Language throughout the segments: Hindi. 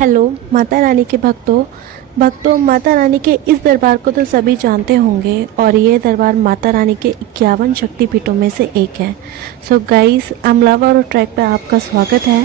हेलो माता रानी के भक्तों माता रानी के इस दरबार को तो सभी जानते होंगे और ये दरबार माता रानी के 51 शक्तिपीठों में से एक है। सो गाइस अमलावा और ट्रैक पे आपका स्वागत है।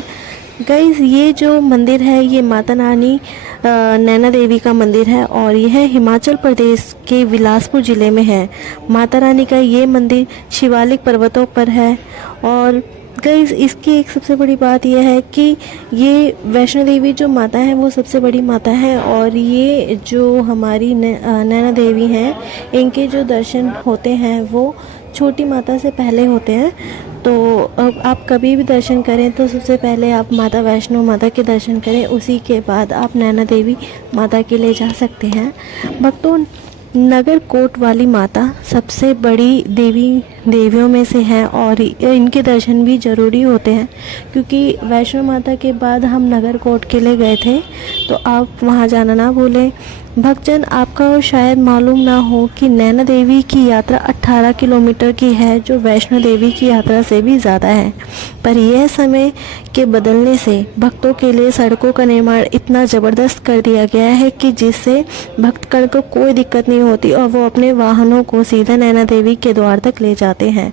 गाइस ये जो मंदिर है ये माता रानी नैना देवी का मंदिर है और यह हिमाचल प्रदेश के बिलासपुर ज़िले में है। माता रानी का ये मंदिर शिवालिक पर्वतों पर है। और गाइस इसकी एक सबसे बड़ी बात यह है कि ये वैष्णो देवी जो माता है वो सबसे बड़ी माता है और ये जो हमारी नैना देवी हैं इनके जो दर्शन होते हैं वो छोटी माता से पहले होते हैं। तो अब आप कभी भी दर्शन करें तो सबसे पहले आप माता वैष्णो माता के दर्शन करें, उसी के बाद आप नैना देवी माता के लिए जा सकते हैं। भक्तों नगर कोट वाली माता सबसे बड़ी देवियों में से है और इनके दर्शन भी ज़रूरी होते हैं, क्योंकि वैष्णो माता के बाद हम नगर कोट के लिए गए थे, तो आप वहां जाना ना भूलें। भक्तजन आपका शायद मालूम ना हो कि नैना देवी की यात्रा 18 किलोमीटर की है, जो वैष्णो देवी की यात्रा से भी ज़्यादा है। पर यह समय के बदलने से भक्तों के लिए सड़कों का निर्माण इतना ज़बरदस्त कर दिया गया है कि जिससे भक्तगण को कोई दिक्कत नहीं होती और वो अपने वाहनों को सीधा नैना देवी के द्वार तक ले जाते हैं।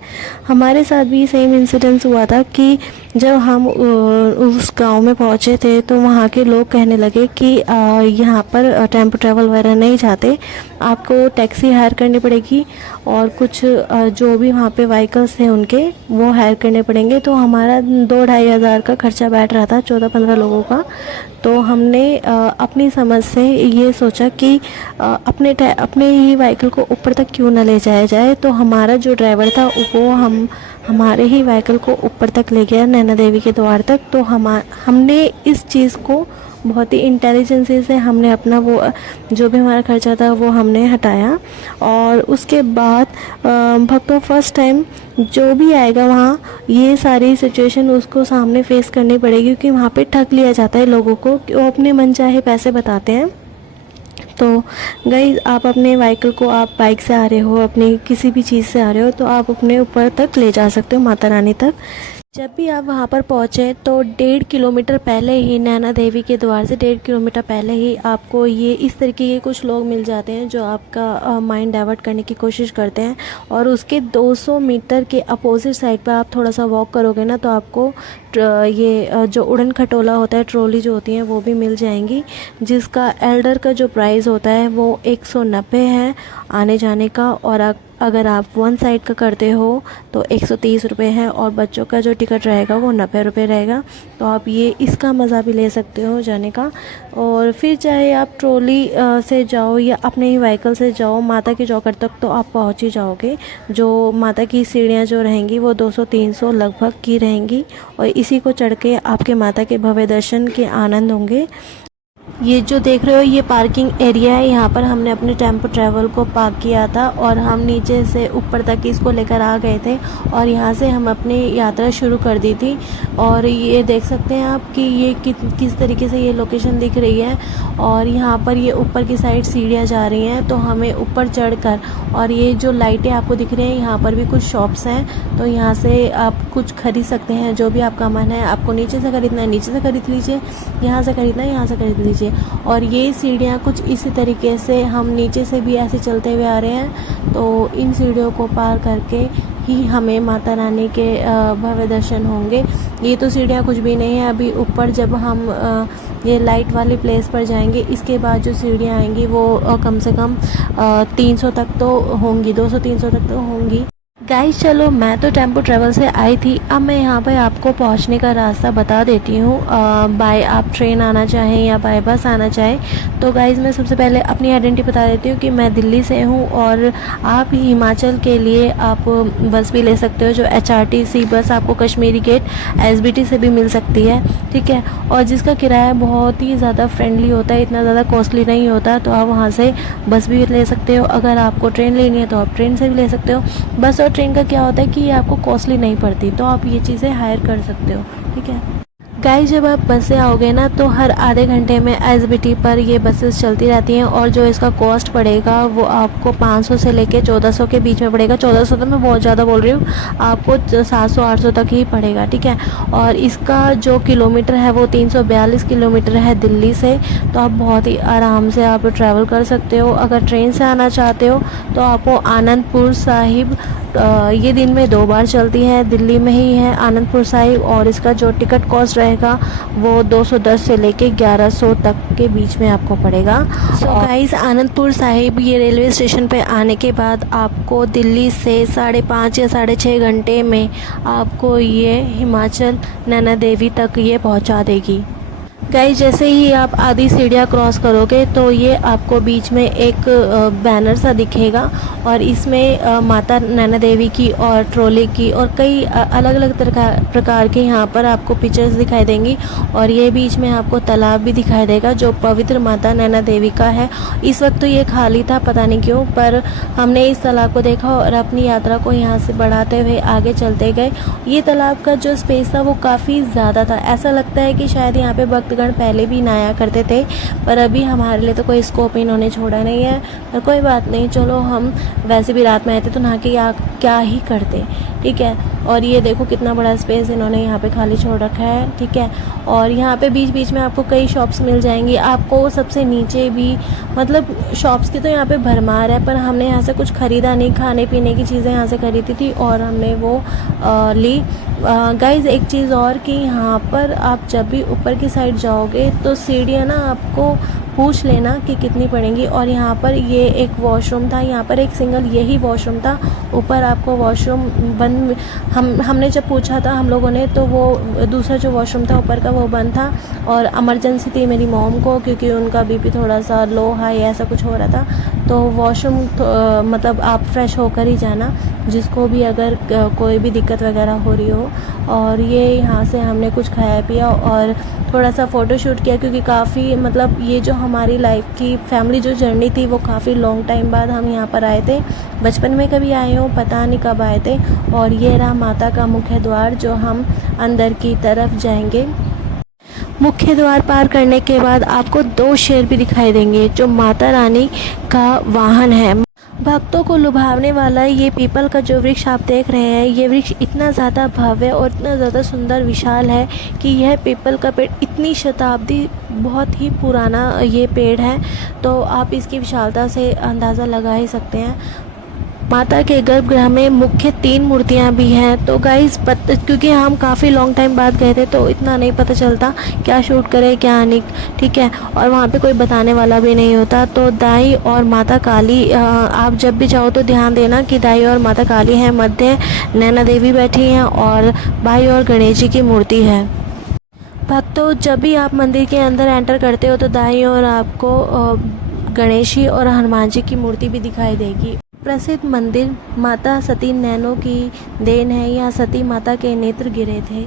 हमारे साथ भी सेम इंसिडेंस हुआ था कि जब हम उस गांव में पहुंचे थे तो वहाँ के लोग कहने लगे कि यहाँ पर टेम्पो ट्रैवल वगैरह नहीं जाते, आपको टैक्सी हायर करनी पड़ेगी और कुछ जो भी वहाँ पे व्हीकल्स थे उनके वो हायर करने पड़ेंगे। तो हमारा 2-2.5 हज़ार का खर्चा बैठ रहा था 14-15 लोगों का। तो हमने अपनी समझ से ये सोचा कि अपने ही व्हीकल को ऊपर तक क्यों ना ले जाया जाए। तो हमारा जो ड्राइवर था वो हमारे ही व्हीकल को ऊपर तक ले गया नैना देवी के द्वार तक। तो हमने इस चीज़ को बहुत ही इंटेलिजेंसी से हमने अपना वो जो भी हमारा खर्चा था वो हमने हटाया। और उसके बाद भक्तों फर्स्ट टाइम जो भी आएगा वहाँ ये सारी सिचुएशन उसको सामने फेस करनी पड़ेगी, क्योंकि वहाँ पे ठग लिया जाता है लोगों को कि वो अपने मन चाहे पैसे बताते हैं। तो गाइस आप अपने व्हीकल को, आप बाइक से आ रहे हो, अपनी किसी भी चीज़ से आ रहे हो, तो आप अपने ऊपर तक ले जा सकते हो माता रानी तक। जब भी आप वहाँ पर पहुँचे तो 1.5 किलोमीटर पहले ही नैना देवी के द्वार से 1.5 किलोमीटर पहले ही आपको ये इस तरीके के कुछ लोग मिल जाते हैं जो आपका माइंड डाइवर्ट करने की कोशिश करते हैं। और उसके 200 मीटर के अपोजिट साइड पर आप थोड़ा सा वॉक करोगे ना तो आपको ये जो उड़न खटोला होता है, ट्रॉली जो होती है वो भी मिल जाएंगी, जिसका एल्डर का जो प्राइस होता है वो 190 है आने जाने का। और अगर आप वन साइड का करते हो तो 130 रुपये है और बच्चों का जो टिकट रहेगा वो 90 रुपये रहेगा। तो आप ये इसका मज़ा भी ले सकते हो जाने का। और फिर चाहे आप ट्रॉली से जाओ या अपने ही व्हीकल से जाओ माता के चौखट तक तो आप पहुंच ही जाओगे। जो माता की सीढ़ियाँ जो रहेंगी वो 200-300 लगभग की रहेंगी और इसी को चढ़ के आपके माता के भव्य दर्शन के आनंद होंगे। ये जो देख रहे हो ये पार्किंग एरिया है, यहाँ पर हमने अपने टेम्पो ट्रैवल को पार्क किया था और हम नीचे से ऊपर तक इसको लेकर आ गए थे और यहाँ से हम अपनी यात्रा शुरू कर दी थी। और ये देख सकते हैं आप कि ये किस तरीके से ये लोकेशन दिख रही है। और यहाँ पर ये ऊपर की साइड सीढ़ियाँ जा रही हैं, तो हमें ऊपर चढ़कर, और ये जो लाइटें आपको दिख रही हैं यहाँ पर भी कुछ शॉप्स हैं, तो यहाँ से आप कुछ खरीद सकते हैं जो भी आपका मन है। आपको नीचे से खरीदना है नीचे से खरीद लीजिए, यहाँ से खरीदना है यहाँ से खरीद लीजिए। और ये सीढ़ियाँ कुछ इसी तरीके से हम नीचे से भी ऐसे चलते हुए आ रहे हैं, तो इन सीढ़ियों को पार करके ही हमें माता रानी के भव्य दर्शन होंगे। ये तो सीढ़ियाँ कुछ भी नहीं है, अभी ऊपर जब हम ये लाइट वाली प्लेस पर जाएंगे इसके बाद जो सीढ़ियाँ आएंगी वो कम से कम 300 तक तो होंगी, 200-300 तक तो होंगी। गाइस चलो मैं तो टेम्पो ट्रैवल से आई थी, अब मैं यहाँ पे आपको पहुँचने का रास्ता बता देती हूँ। बाय आप ट्रेन आना चाहें या बाय बस आना चाहें। तो गाइस मैं सबसे पहले अपनी आइडेंटिटी बता देती हूँ कि मैं दिल्ली से हूँ और आप हिमाचल के लिए आप बस भी ले सकते हो, जो HRTC बस आपको कश्मीरी गेट SBT से भी मिल सकती है, ठीक है। और जिसका किराया बहुत ही ज़्यादा फ्रेंडली होता है, इतना ज़्यादा कॉस्टली नहीं होता, तो आप वहाँ से बस भी ले सकते हो। अगर आपको ट्रेन लेनी है तो आप ट्रेन से भी ले सकते हो। बस और ट्रेन का क्या होता है कि ये आपको कॉस्टली नहीं पड़ती, तो आप ये चीज़ें हायर कर सकते हो, ठीक है। गाइस जब आप बस से आओगे ना तो हर आधे घंटे में एसबीटी पर ये बसेस चलती रहती हैं और जो इसका कॉस्ट पड़ेगा वो आपको 500 से लेके 1400 के बीच में पड़ेगा। 1400 तो मैं बहुत ज़्यादा बोल रही हूँ, आपको 700-800 तक ही पड़ेगा, ठीक है। और इसका जो किलोमीटर है वो 342 किलोमीटर है दिल्ली से, तो आप बहुत ही आराम से आप ट्रैवल कर सकते हो। अगर ट्रेन से आना चाहते हो तो आपको आनंदपुर साहिब, ये दिन में 2 बार चलती है, दिल्ली में ही है आनंदपुर साहिब, और इसका जो टिकट कॉस्ट रहेगा वो 210 से लेके 1100 तक के बीच में आपको पड़ेगा। सो गाइस आनंदपुर साहिब ये रेलवे स्टेशन पे आने के बाद आपको दिल्ली से 5.5 या 6.5 घंटे में आपको ये हिमाचल नैना देवी तक ये पहुंचा देगी। गाइस जैसे ही आप आधी सीढ़ियाँ क्रॉस करोगे तो ये आपको बीच में एक बैनर सा दिखेगा और इसमें माता नैना देवी की और ट्रॉली की और कई अलग अलग प्रकार के यहाँ पर आपको पिक्चर्स दिखाई देंगी। और ये बीच में आपको तालाब भी दिखाई देगा जो पवित्र माता नैना देवी का है। इस वक्त तो ये खाली था, पता नहीं क्यों, पर हमने इस तालाब को देखा और अपनी यात्रा को यहाँ से बढ़ाते हुए आगे चलते गए। ये तालाब का जो स्पेस था वो काफ़ी ज़्यादा था, ऐसा लगता है कि शायद यहाँ पे भक्तगण पहले भी नहाया करते थे, पर अभी हमारे लिए तो कोई स्कोप इन्होंने छोड़ा नहीं है। पर कोई बात नहीं, चलो हम वैसे भी रात में आए थे तो नहा के क्या ही करते, ठीक है। और ये देखो कितना बड़ा स्पेस इन्होंने यहाँ पे खाली छोड़ रखा है, ठीक है। और यहाँ पे बीच बीच में आपको कई शॉप्स मिल जाएंगी। आपको सबसे नीचे भी मतलब शॉप्स की तो यहाँ पे भरमार है, पर हमने यहाँ से कुछ ख़रीदा नहीं, खाने पीने की चीज़ें यहाँ से खरीदी थी और हमने वो ली। गाइज़ एक चीज़ और कि यहाँ पर आप जब भी ऊपर की साइड जाओगे तो सीढ़ियाँ ना आपको पूछ लेना कि कितनी पड़ेंगी। और यहाँ पर ये एक वॉशरूम था, यहाँ पर एक सिंगल यही वॉशरूम था, ऊपर आपको वॉशरूम बंद, हमने जब पूछा था हम लोगों ने तो वो दूसरा जो वॉशरूम था ऊपर का वो बंद था। और इमरजेंसी थी मेरी मॉम को क्योंकि उनका बीपी थोड़ा सा लो हाई ऐसा कुछ हो रहा था, तो वॉशरूम मतलब आप फ्रेश होकर ही जाना जिसको भी अगर कोई भी दिक्कत वगैरह हो रही हो। और ये यहाँ से हमने कुछ खाया पिया और थोड़ा सा फ़ोटो शूट किया क्योंकि काफ़ी मतलब ये जो हमारी लाइफ की फैमिली जो जर्नी थी वो काफ़ी लॉन्ग टाइम बाद हम यहाँ पर आए थे। बचपन में कभी आए हो पता नहीं कब आए थे। और ये रहा माता का मुख्य द्वार जो हम अंदर की तरफ जाएंगे। मुख्य द्वार पार करने के बाद आपको 2 शेर भी दिखाई देंगे जो माता रानी का वाहन है। भक्तों को लुभावने वाला ये पीपल का जो वृक्ष आप देख रहे हैं, ये वृक्ष इतना ज़्यादा भव्य और इतना ज़्यादा सुंदर विशाल है कि यह पीपल का पेड़ इतनी शताब्दी बहुत ही पुराना ये पेड़ है, तो आप इसकी विशालता से अंदाज़ा लगा ही सकते हैं। माता के गर्भगृह में मुख्य 3 मूर्तियां भी हैं। तो गाइस क्योंकि हम काफ़ी लॉन्ग टाइम बाद गए थे तो इतना नहीं पता चलता क्या शूट करें क्या नहीं, ठीक है। और वहाँ पे कोई बताने वाला भी नहीं होता। तो दाई और माता काली, आप जब भी जाओ तो ध्यान देना कि दाई और माता काली हैं, मध्य नैना देवी बैठी हैं और भाई और गणेश जी की मूर्ति है। भक्तों जब भी आप मंदिर के अंदर एंटर करते हो तो दाई और आपको गणेश जी और हनुमान जी की मूर्ति भी दिखाई देगी। प्रसिद्ध मंदिर माता सती नैनो की देन है, यहाँ सती माता के नेत्र गिरे थे।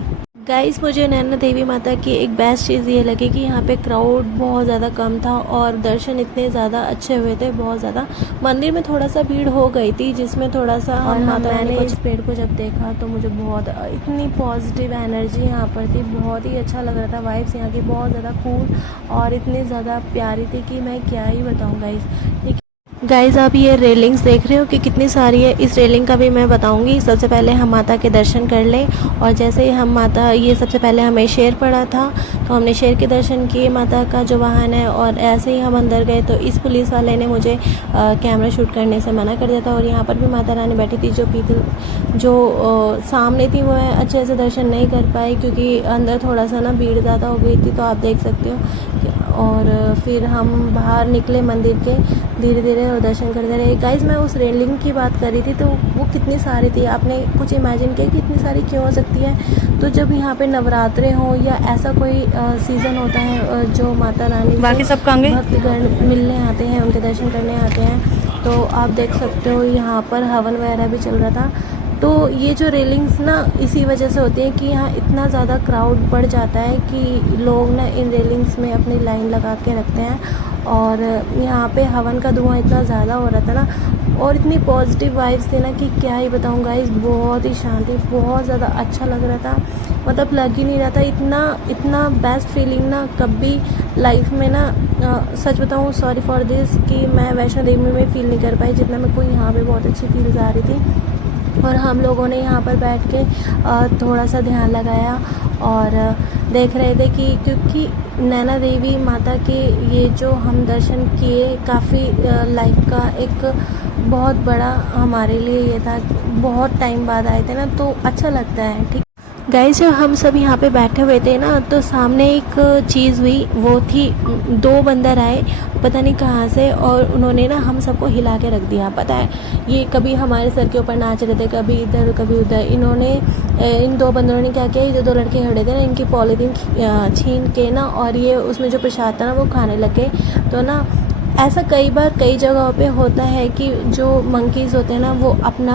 गाइस मुझे नैना देवी माता की एक बेस्ट चीज़ ये लगी कि यहाँ पे क्राउड बहुत ज़्यादा कम था और दर्शन इतने ज़्यादा अच्छे हुए थे, बहुत ज़्यादा। मंदिर में थोड़ा सा भीड़ हो गई थी जिसमें थोड़ा सा मैंने इस पेड़ को जब देखा तो मुझे बहुत इतनी पॉजिटिव एनर्जी यहाँ पर थी, बहुत ही अच्छा लग रहा था। वाइब्स यहाँ की बहुत ज़्यादा कूल और इतनी ज़्यादा प्यारी थी कि मैं क्या ही बताऊँ गाइस। गाइज़ आप ये रेलिंग्स देख रहे हो कि कितनी सारी है, इस रेलिंग का भी मैं बताऊंगी। सबसे पहले हम माता के दर्शन कर लें और जैसे ही हम माता, ये सबसे पहले हमें शेर पड़ा था तो हमने शेर के दर्शन किए, माता का जो वाहन है। और ऐसे ही हम अंदर गए तो इस पुलिस वाले ने मुझे कैमरा शूट करने से मना कर दिया था। और यहाँ पर भी माता रानी बैठी थी जो पीतल जो सामने थी, वो मैं अच्छे से दर्शन नहीं कर पाई क्योंकि अंदर थोड़ा सा ना भीड़ ज़्यादा हो गई थी, तो आप देख सकते हो। और फिर हम बाहर निकले मंदिर के धीरे धीरे और दर्शन करते रहे। गाइस मैं उस रेलिंग की बात कर रही थी तो वो कितनी सारी थी, आपने कुछ इमेजिन किया कि इतनी सारी क्यों हो सकती है। तो जब यहाँ पे नवरात्रे हो या ऐसा कोई सीज़न होता है जो माता रानी बाकी सब भक्तगण मिलने आते हैं, उनके दर्शन करने आते हैं, तो आप देख सकते हो यहाँ पर हवन वगैरह भी चल रहा था। तो ये जो रेलिंग्स ना इसी वजह से होती हैं कि यहाँ इतना ज़्यादा क्राउड बढ़ जाता है कि लोग ना इन रेलिंग्स में अपनी लाइन लगा के रखते हैं। और यहाँ पे हवन का धुआं इतना ज़्यादा हो रहा था ना, और इतनी पॉजिटिव वाइब्स थी ना कि क्या ही बताऊँ गाइस, बहुत ही शांति, बहुत ज़्यादा अच्छा लग रहा था। मतलब लग ही नहीं रहा था, इतना बेस्ट फीलिंग ना कभी लाइफ में ना, सच बताऊँ सॉरी फॉर दिस, कि मैं वैष्णो देवी में फ़ील नहीं कर पाई जितना मेरे को यहाँ पे बहुत अच्छी फील्स आ रही थी। और हम लोगों ने यहाँ पर बैठ के थोड़ा सा ध्यान लगाया और देख रहे थे कि क्योंकि नैना देवी माता के ये जो हम दर्शन किए, काफ़ी लाइफ का एक बहुत बड़ा हमारे लिए ये था, बहुत टाइम बाद आए थे ना, तो अच्छा लगता है। ठीक गाइस, जब हम सब यहाँ पे बैठे हुए थे ना, तो सामने एक चीज़ हुई, वो थी 2 बंदर आए पता नहीं कहाँ से, और उन्होंने ना हम सबको हिला के रख दिया। पता है, ये कभी हमारे सर के ऊपर नाच रहे थे, कभी इधर कभी उधर। इन्होंने इन 2 बंदरों ने क्या किया, ये जो 2 लड़के खड़े थे ना, इनकी पॉलीथीन छीन के ना, और ये उसमें जो प्रसाद था ना वो खाने लगे। तो ना ऐसा कई बार कई जगहों पे होता है कि जो मंकीज़ होते हैं ना, वो अपना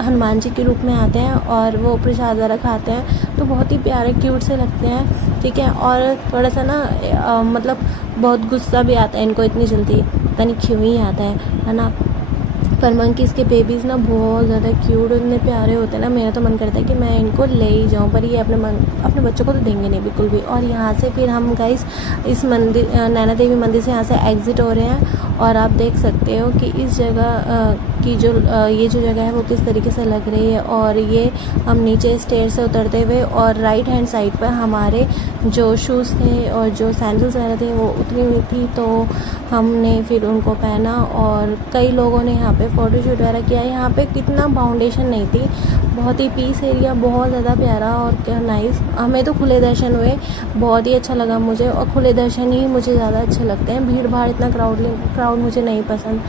हनुमान जी के रूप में आते हैं और वो प्रसाद वगैरह खाते हैं, तो बहुत ही प्यारे क्यूट से लगते हैं। ठीक है, और थोड़ा सा ना मतलब बहुत गुस्सा भी आता है इनको इतनी जल्दी, पता नहीं क्यों ही आता है ना। पर मंकीज़ के बेबीज़ ना बहुत ज़्यादा क्यूट, इतने प्यारे होते हैं ना, मेरा तो मन करता है कि मैं इनको ले ही जाऊँ, पर ये अपने बच्चों को तो देंगे नहीं बिल्कुल भी। और यहाँ से फिर हम गाइस इस मंदिर, नैना देवी मंदिर से यहाँ से एग्ज़िट हो रहे हैं, और आप देख सकते हो कि इस जगह की जो ये जो जगह है वो किस तरीके से लग रही है। और ये हम नीचे स्टेयर से उतरते हुए, और राइट हैंड साइड पर हमारे जो शूज़ थे और जो सैंडल्स वगैरह थे वो उतरी हुई थी, तो हमने फिर उनको पहना। और कई लोगों ने यहाँ पे फ़ोटोशूट वगैरह किया। यहाँ पे कितना फाउंडेशन नहीं थी, बहुत ही पीस एरिया, बहुत ज़्यादा प्यारा और क्या नाइस। हमें तो खुले दर्शन हुए, बहुत ही अच्छा लगा मुझे, और खुले दर्शन ही मुझे ज़्यादा अच्छे लगते हैं। भीड़ भाड़ इतना क्राउड मुझे नहीं पसंद।